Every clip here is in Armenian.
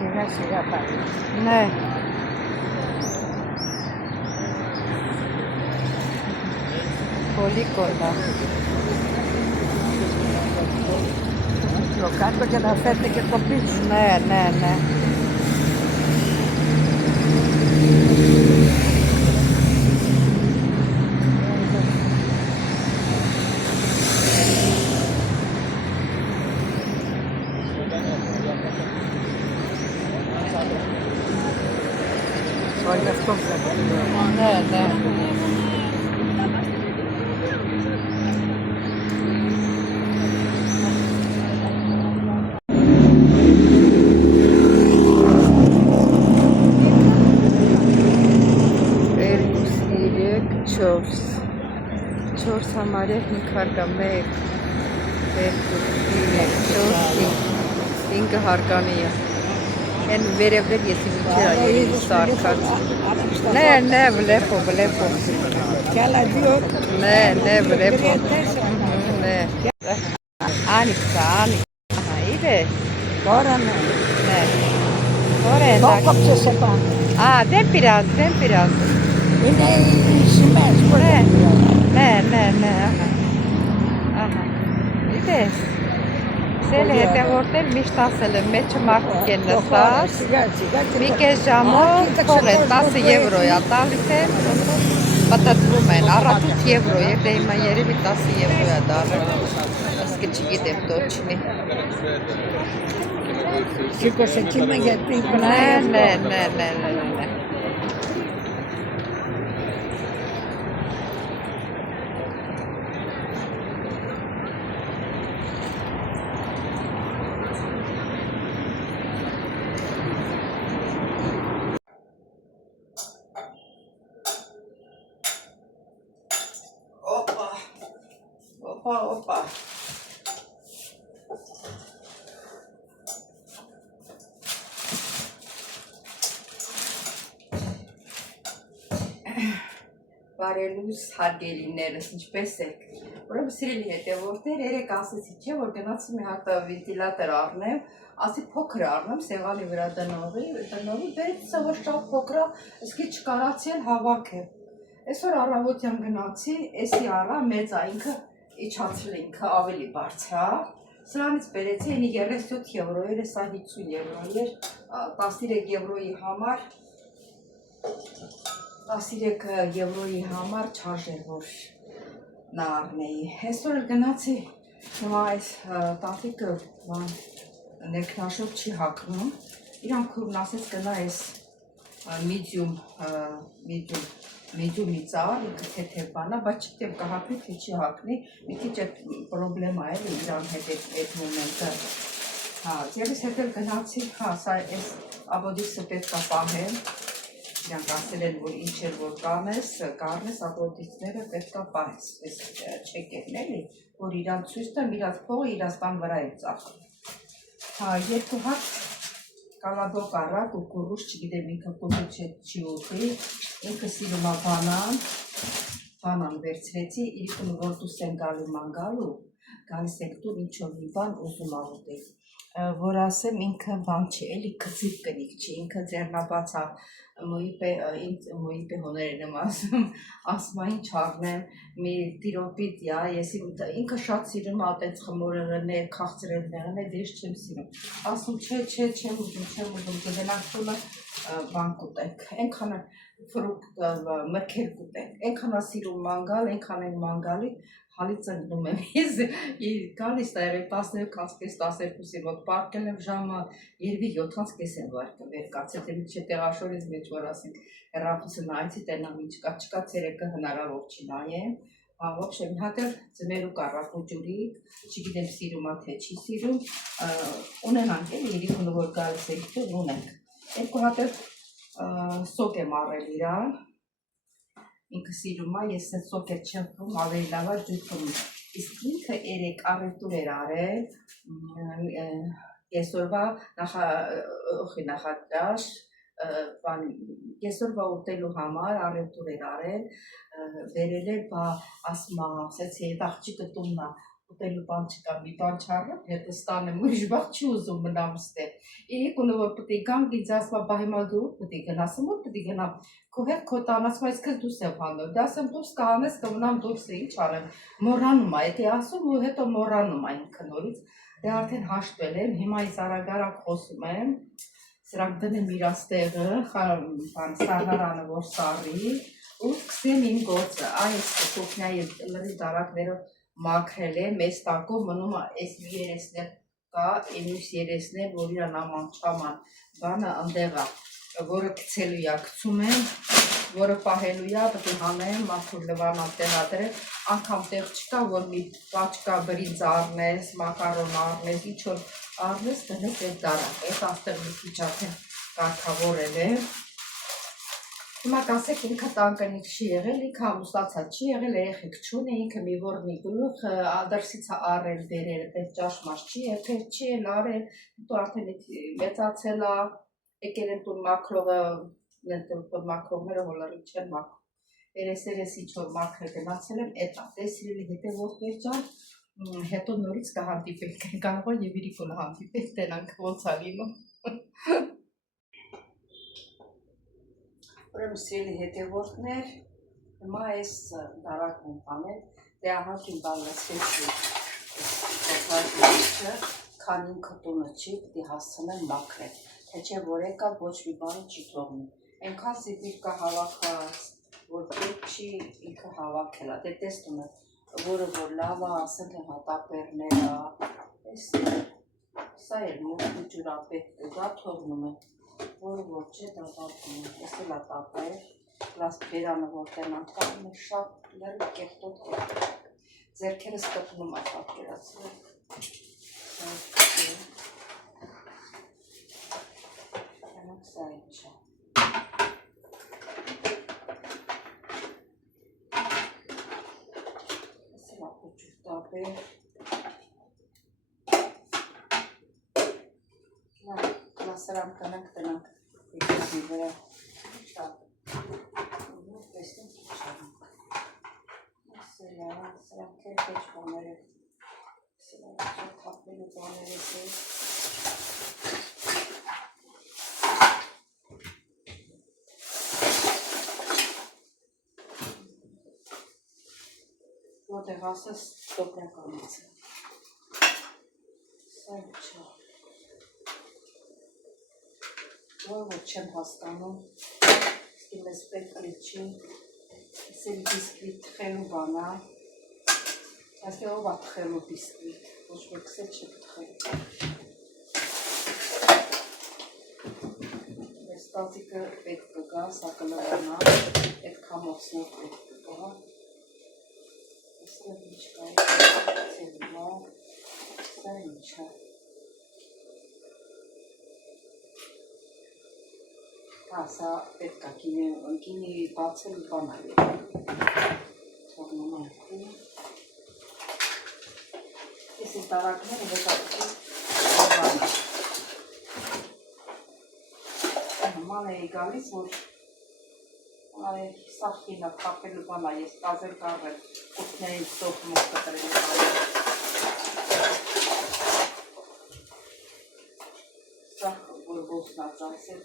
Sera Paris. Ναι. Πολύ κοντά. Το κάτω και να φέρετε και το πίσω. Ναι, ναι, ναι. Όλοι αυτό θέλουν. Ναι, ναι. Չորս համարյա 5 հարկա 1 5 հարկանի է են վերևներ ես իմ չերա երևի սարկած ναι, ναι, βλέπω ναι, βλέπω ναι άνοιξα είδες Τώρα ναι. ναι τώρα Το εντάξει κόψες επάνω. α, δεν πειράζει Είναι οι σημαίες που δεν πειράζει. ναι ահա είδες Սել հետևորդել միշտ ասել եմ, մեջը մարդիկ են նստած, Σιγά σιγά. մի կես ժամով փող են, 10 եվրո է տալիս են, պատտվում են, առատուց եվրո է, դե հիմա երևի 10 եվրո է դառել, ասկը չգիտեմ տոչնի։ Σήκωσε κύμα γιατί Ναι. Опа. Բարելուս հարգելիներս, ինչպես եք, ուրեմն սիրելի հետևորդներ, երեք ասեցի չէ, որ գնացի մի հատ վենտիլատոր առնեմ, ասի փոքր առնեմ, սեղանի վրա դնողի, վերցա որ շատ փոքր, իսկի չկարացի էլ հավաքեմ։ Այսօր առավոտյան գնացի, էսի առա մեծ է ինքը իջացրել ինքը ավելի բարձր է, սրանից բերեցի 37 եվրո էր, սա 50 եվրո էր, 13 եվրոյի համար 13 եվրոյի համար չարժեր, որ նա առնեի։ Այսօր էլ գնացի, հիմա այս տատիկը ներքնաշոտ չի հագնում, իրան քուրն ասեց գնա այս medium-ի ծառ, ինքը թեթև բան է, բայց չգիտեմ կհագնի, թե չի հագնի, մի քիչ այդ պրոբլեմա է իրան հետ այդ մոմենտը։ Հա, ձերս հետ էլ գնացի, հա, սա այս աբոդիսը պետք է պահեմ, իրանք ասել են, որ ինչ էր որ կանես, աբոդիսները պետք է պահես, այս չեկերն էլի, որ իրան ցույց տամ, իրաց փողը իրաստան վրա է ծախում։ Հա, երկու հատ կալաբոկ առա, կուկուրուզ, չգիտեմ ինքը կուկուր չի ուտի, ինքը սիրում է բանան վերցրեցի, իրիկում որ դուս են գալու մանգալու, գալիս ենք տուն ինչ-որ մի բան ուզում ավուտել, որ ասեմ ինքը բան չի, էլի կծիվ կնիք չի, ինքը ձեռնաբաց է, մոյիպե հոներեն եմ ասում ինչ առնեմ, մի տիրոպիտ յա, ինքը շատ սիրում է տենց խմորեղներ, քաղցրեղներ, դեշ չեմ սիրում, ասում չէ, չեմ ուզում, գնանք տունը բան կուտենք, ենքան մրգեր կուտենք, ենքան սիրում մանգալ, ենքան են մանգալի, հալից ընկնում եմ, գալիս տայրը 10:40-12-ի մոտ պարկել եմ ժամը երվի 7:30 եմ վեր կացել, դեմի չէ տեղաշորից մեջ որ ասենք հեռախոսը նայեցի տենամ ինչ չկա ցերեկը հնարավոր չի նայեմ, вообще մի հատ էլ ձմերու կառակու ջուրիկ, չգիտեմ սիրում է թե չի սիրում, ունենանք էլի իրիկունը որ գալիս ենք տուն ունենք, երկու հատ էլ սոկ եմ առել իրան, ինքը սիրում է, ես այդ սոկ էլ չեմ խմում, ավելի լավ է ջուր իսկ ինքը երեք առևտուր էր արել, կեսօրվա նախադաշ, կեսօրվա ուտելու համար առևտուր էր արել, վերել է, ասում ասեցի այդ աղջիկը տունն է, ուտելու բան չկա, մի բան չառնեմ, հետո ստանեմ, ուրիշ բան չի ուզում մնամ ստե։ Իրիկ ունը որ պետք է գամ, դից ասма բա հիմա դու պետք է գնասեմ, որ պետք է գնամ։ Քո հետ քո տան ասում այսքան դուրս եմ հանում։ Դա ասեմ դուրս կհանես, կմնամ դուրս է, ինչ անեմ։ Մոռանում է, եթե ասում ու հետո մոռանում է ինքը նորից։ Դե արդեն հաշտվել եմ, հիմա ես արագ խոսում եմ։ Սրանք դնեմ իրաց տեղը, բան սառնարանը որ սառի, ու սկսեմ իմ գործը։ Այս կոկնայի լրի դարակներով մաքրել եմ, այս տակով մնում է այս մի երեսներ կա, մյուս երեսներ, որ իրան աման չաման բանը ընդեղ է, որը գցելու է, գցում եմ, որը պահելու է, պետք է հանեմ, մարդու լվանան տեղադրել, անգամ տեղ չկա, որ մի պաչկա բրինձ առնես, մակարոն առնես, ինչ որ առնես, դնես այդ դարակ, այդ աստեղ մի քիչ արդեն կարգավորել եմ։ Հիմա կասեք ինքը տանկնիկ չի եղել, ինքը ամուսացած չի եղել, երեխեք չունի, ինքը մի որնի գլուխ դրսից առել բերել, այդ ճաշմաշ չի եղել, չի էլ արել, դու արդեն մեծացել է, եկել են տուն մաքրողները հոլարի չեն մաքրում։ Երեսերես ինչ որ մաքրել գնացել եմ, էտա տեսրելի հետևորդներ ջան, հետո նորից կհանդիպենք, կարող է եւ իրիկոն հանդիպենք, տենանք ոնց է լինում։ Ուրեմն սիրելի հետևորդներ, հիմա այս դարակն եմ անել, դե ահակ իմ բալացեցի քան ինքը տունը չի, պետք է հասցնեմ մաքրել, թե չէ որ եկա ոչ մի բանը չի թողնում, այնքան սիպիր կա հավաքած, որ պետք չի ինքը հավաքել է, դե տեսնում եմ, որը որ լավ է, ասենք են հատապերներ է, սա էլ մոտ ջուրապետ է, դա թողնում եմ, որը որ չէ, դա վատնում եմ, ես էլ ատապա էր, լաս բերանը որտեն ատկանում է, շատ լրի կեղտոտ, ձերքերս կպնում է պատկերացրել, սա ինչ է, ես էլ ապո ջուրտապ է, սրանք կանանք տնանք եկեցի վրա, շատ, տեսնենք ինչ անանք, սրանք էլ կեչ բաներ է, սրանք թապելու բաներ է, որտեղ ասես տոպրականից է, սա ինչ է, որ չեմ հասկանում, իսկի մեզ պետք է չի, ես էլ բիսկվիտ թխելու բանա, այսի ով է թխելու բիսկվիտ, ոչ մեկս էլ չեք թխելու, ես տազիկը պետք կգա, սա կլվանա, այդ կամոցներ պետք կգա, ես էլ ինչ կա, ցելվա, սա ինչ է, սա պետք է կինի բացել բան է, թողնում ենք ու, ես այս դարակները հետապետի բան է, նման էի գալիս, որ սաղ կինա թապելու բան է, ես կազել կարվել, կուքնային ծով մոտ կտրել բան, սաղ որ ոսնած ասել,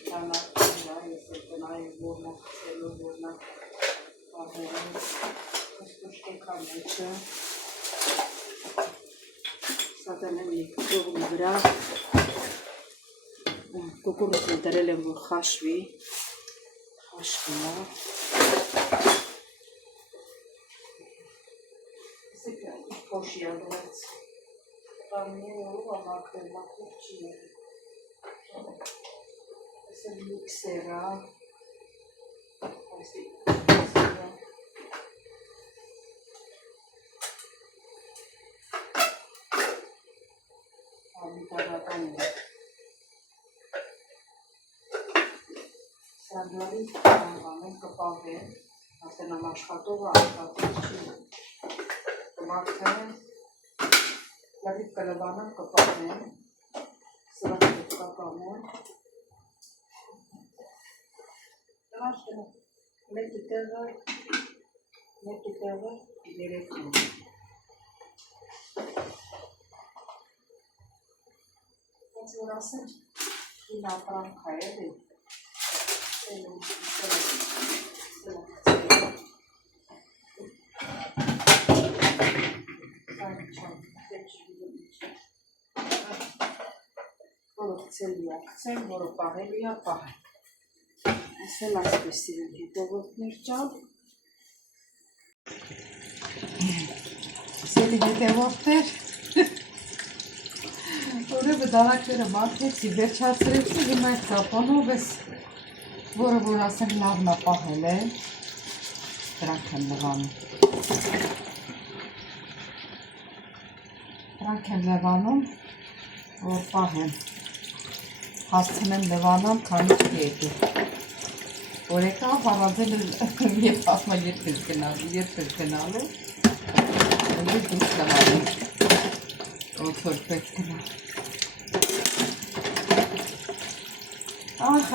Դանարկիլա, ես էլ տնային որնակ ծելու որնակ պահերին, կստուշկեկա մեջը, սա տնեմ եկ ծողում վրա, կոկորս են դրել եմ, որ խաշվի, խաշվիլա, ես էլ կյանքի փոշի ալորեց, բանին ով ամակրել, մակրել չի եղել, This is mixera. Սանդալի անվանում կպավեն, արդեն ամաշխատով աշխատող չի, կմաքրեն, լավիտ կլվանան կպավեն, սրանք կպավեն, Մեկի տեղը երեքն է, ասել ինա ապրանք է էլի։ Ցելիակցեն, որը պահելի է պահել։ Ասել ասպես իրեն հետևորդներ ճալ։ Սելի հետևորդներ։ Որևէ դարակները մատվեցի, վերջացրեցի, հիմա այդ կապանով ես, որը որ ասենք լավն է պահել է, դրանք են լվանում։ Դրանք են լվանում, որ պահեմ, հասցնեմ լվանամ, քանի կետի։ Որ եկավ, հարաձել և ասմա երբ ես գնալու, և դուս լվանում, ոնց որ պետք գնա։ Ախ,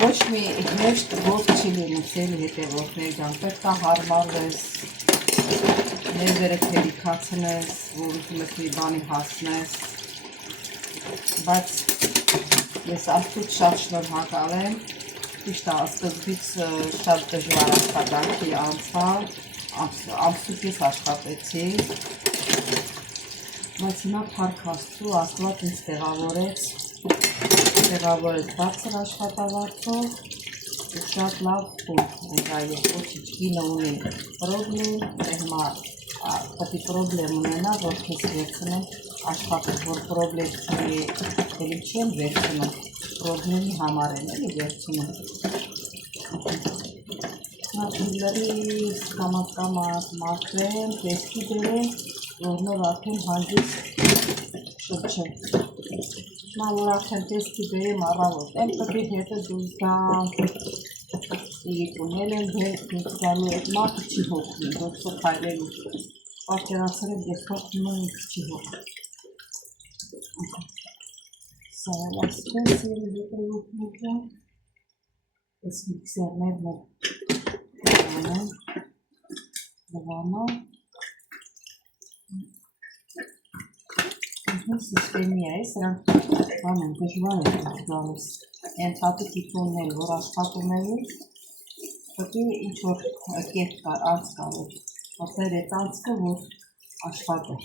ոչ մի հեշտ ողջ չի լինում սելի հետևորդներ ջան, պետք է հարմարվես, ներվերը թելիքացնես, որ ուզում ես մի բանի հասնես, բայց ես աստուծո շատ շնորհակալ եմ, ճիշտ է, սկզբից շատ դժվար աշխատանքի անցա, ամսուկից աշխատեցի, բայց հիմա փառք Աստծու, Աստված ինձ տեղավորեց բարձր աշխատավարձով, շատ լավ տուն, այո, ոչինչ գինը ունի պրոբլեմ, հիմա պետք է պրոբլեմ ունենա, որ քեզ վերցնեմ աշխատել, որ պրոբլեմ չի, էլի չեմ վերցնում, պրոբլեմի համար են էլի վերցնում։ Նախիլրից կամած մաքրեմ, տեսքի դրեմ, որնով արդեն հանգից շրջեմ։ Նա որ արդեն տեսքի դրեմ առավոտ, եմ պետի հետը դուզ դամ, իգունել եմ դուզ գալու էտ մարդը չի հոգնի, ոնցով հայլելու, պատերասրեմ ես հոգնում եմ ինձ չի հոգնի։ Սա էլ ասպես եմ հետևորդներ ջան, ես միքսերներն եմ լվանամ, Սիստեմի է, սրանք բան են, դժվար է գալիս, ենթատի տիպոններ, որ աշխատում էին, պետի ինչ-որ կետ կար, անց կար, ոսեր էտ անցքը, որ աշխատը։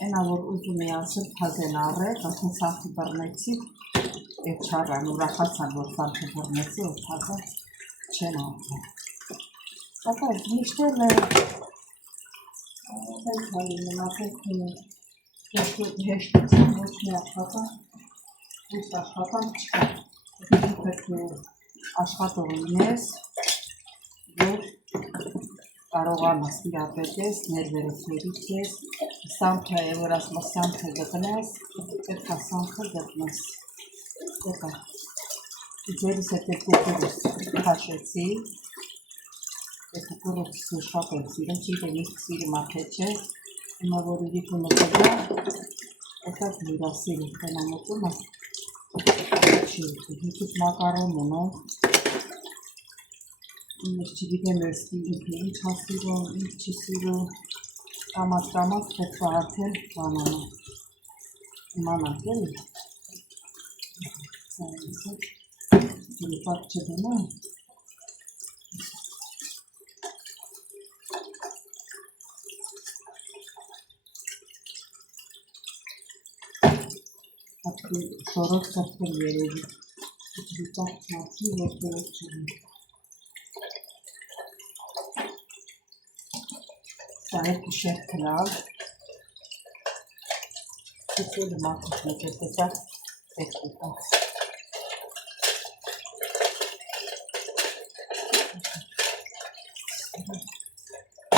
Ենա, որ ուզում է ասել թազեն առեք, ասեն սանխի բռնեցի, ետ չարան, ուրախացան, որ սանխի բռնեցի, որ թազեն չեն անցել։ Սակայն միշտել է, հեշտության ոչ մի աշխատանք չկա, պետք է աշխատող լինես, որ կարողանաս իրապետես, ներվերը թերիքես, սանքը է, որ ասմա սանքը գտնես, պետք է սանքը գտնես, ձերիս հետ կուկուրս հաշեցի, կուկուրս շատ եմ սիրում, չիտեմ իսկ սիրի մաքետ չէ, հիմա որ իրիկունը կգա, էտակ միրասիրի կենամոտում է, չի, հիքիտ մակարոն ունեմ, ես չգիտեմ ես ինքը ինչ հասիրում, ինչ չի սիրում, կամած պետք է արդեն բանանը, իմանանք էլի, սա ես է, իրիպակ չդնեմ, շորով սրտել երևի, վիտակ չացի, որ դրով չունի։ Սա երկու շերտ կլավ, կիցելի մատուշն է կետեցակ, տեքնիկակ։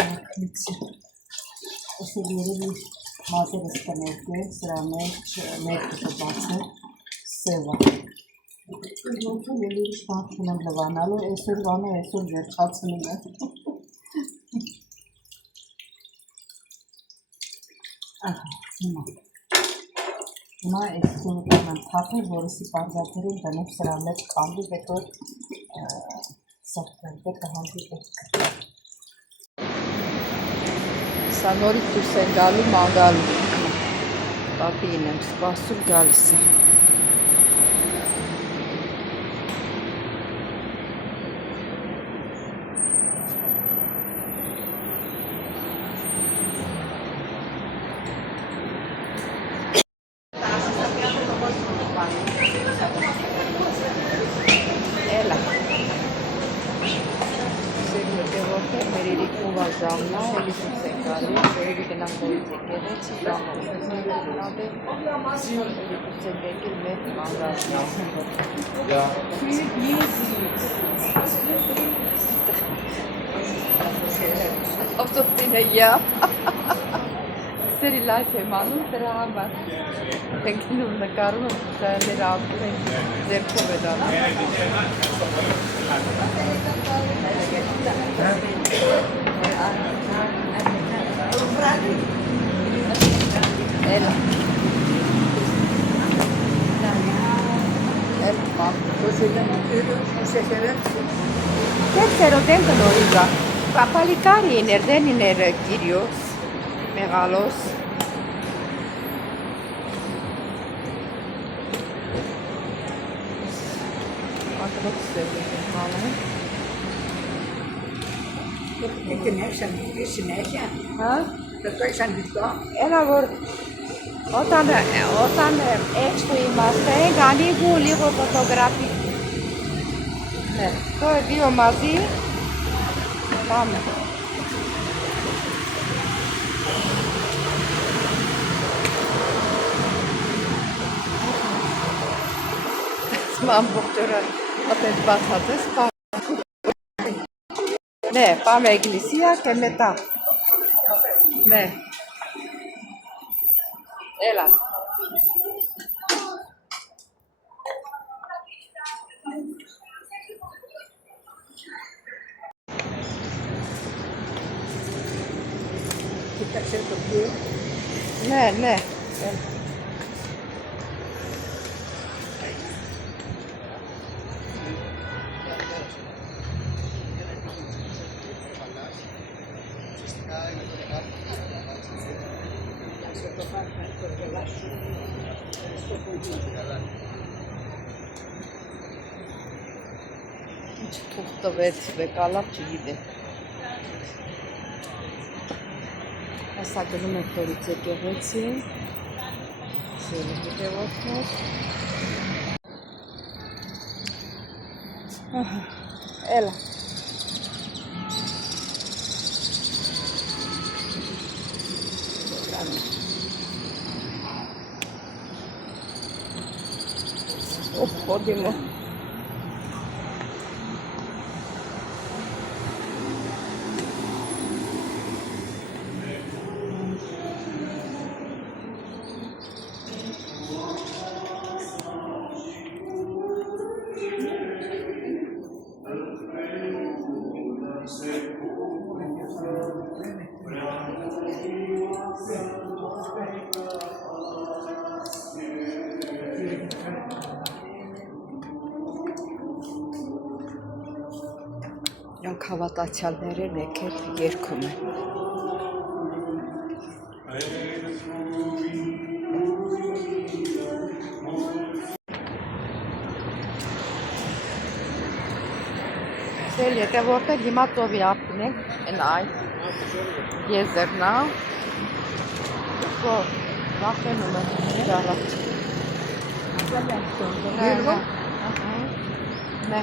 Մաքնիցի, ոսել երևի մազերս կներկել, սրա մերկը կբացել, սևա։ Ոնցում էլ ուրիշ բան չունեմ լվանալու, այսօր բանը այսօր վերջացնում է։ Ահա, հիմա այս կունուկան եմ թափել, որսի պարզատերին դնեմ սրա մեջ կամբի հետո սրտել, պետք է հանդիպել։ Սա նորից դուրս են գալու մանգալու։ Պապին եմ սպասում գալիս է։ Էլա։ Մերերի կուվա ժամնա, էլի սուս է կարի, որևի գնամ նորից եկեղեցի, ժամը սուս է բեկել մեր մանգազնա։ Ավտոտին է յա։ Սերի լայթ եմ անում դրա համար։ Տենքինում նկարում եմ մեր ապուր են ձերքով է դանում։ Էլա։ Tercero dentro lo iba. Papalicari in Erdeniner Kyrios, Megalos. Ela vor otan expo imaste gani guli fotografi. To je bio mazi. Πάμε. Մամբող ջորը ատենց բացածես Ναι, πάμε εκκλησία και μετά. Ναι. Έλα. Κοίταξε το πλοίο. Ναι, ναι. Ինչ թուղթ տվեց, վեկալավ չգիտե։ Հեսա գնում ենք նորից եկեղեցի։ Սիրելի հետևորդներ։ Էլա։ Ходимо. Նրանք հավատացյալներ են եկել երգում են։ Սել հետևորդներ հիմա ծովի ափին ենք, են այդ եզերնա, որ վախենում են մեր առաջ։ Né?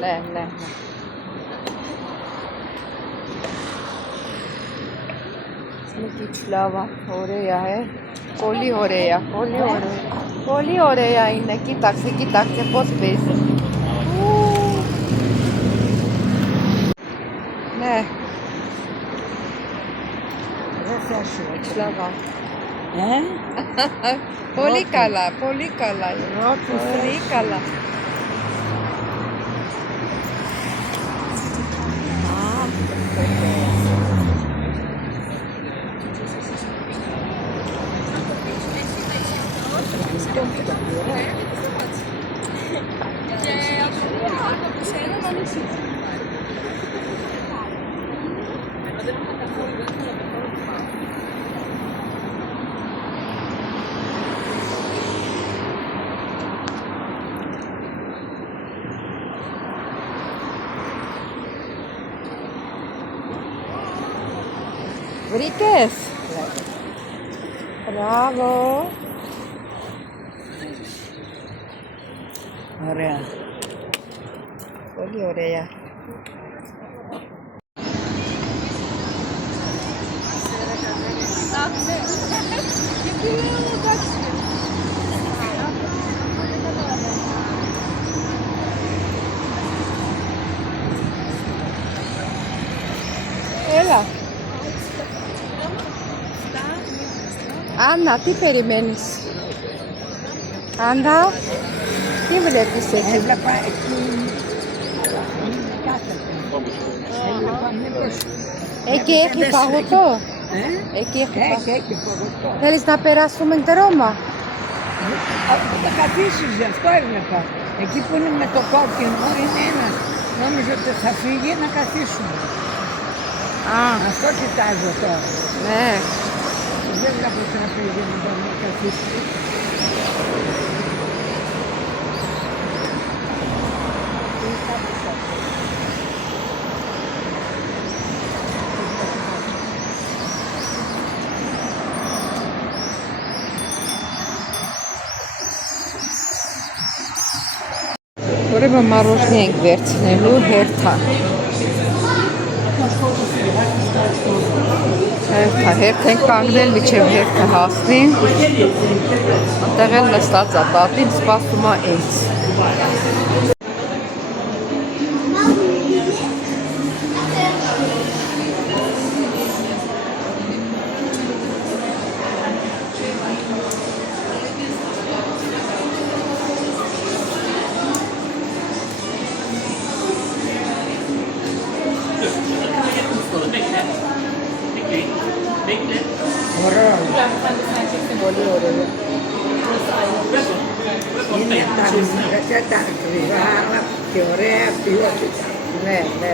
لا इसमें पिछलावा हो रहा है कोली हो रहा है इन्हें की तक से बहुत बेस ne पिछलावा polikala Βρήκες. Μπράβο. Ωραία. Πολύ ωραία. Έλα. Άννα, τι περιμένεις? Άννα, τι βλέπεις εκεί? Έβλεπα εκεί. Έβλεπα μήπως... Εκεί έχει φαγωτό. Εκεί έχει φαγωτό. Έχει φαγωτό. Θέλεις να περάσουμε την Ρώμα? Θα καθίσεις, γι' αυτό έβλεπα. Εκεί που είναι με το κόκκινο είναι ένα. Νόμιζα ότι θα φύγει να καθίσουμε. Αυτό κοιτάζω τώρα. Ναι. Δεν βλέπω τραπέζι να μπορούμε να καθίσουμε. Ուրեմն մարոշնի ենք վերցնելու հերթա։ Հերթ ենք կանգնել, միջև հերթը հասնի։ Անտեղ էլ նստած է տատին, սպասում է ինձ։ Ωραίο. Πολύ ωραίο. Είναι τα ακριβά και ωραία ποιότητα. Ναι, ναι.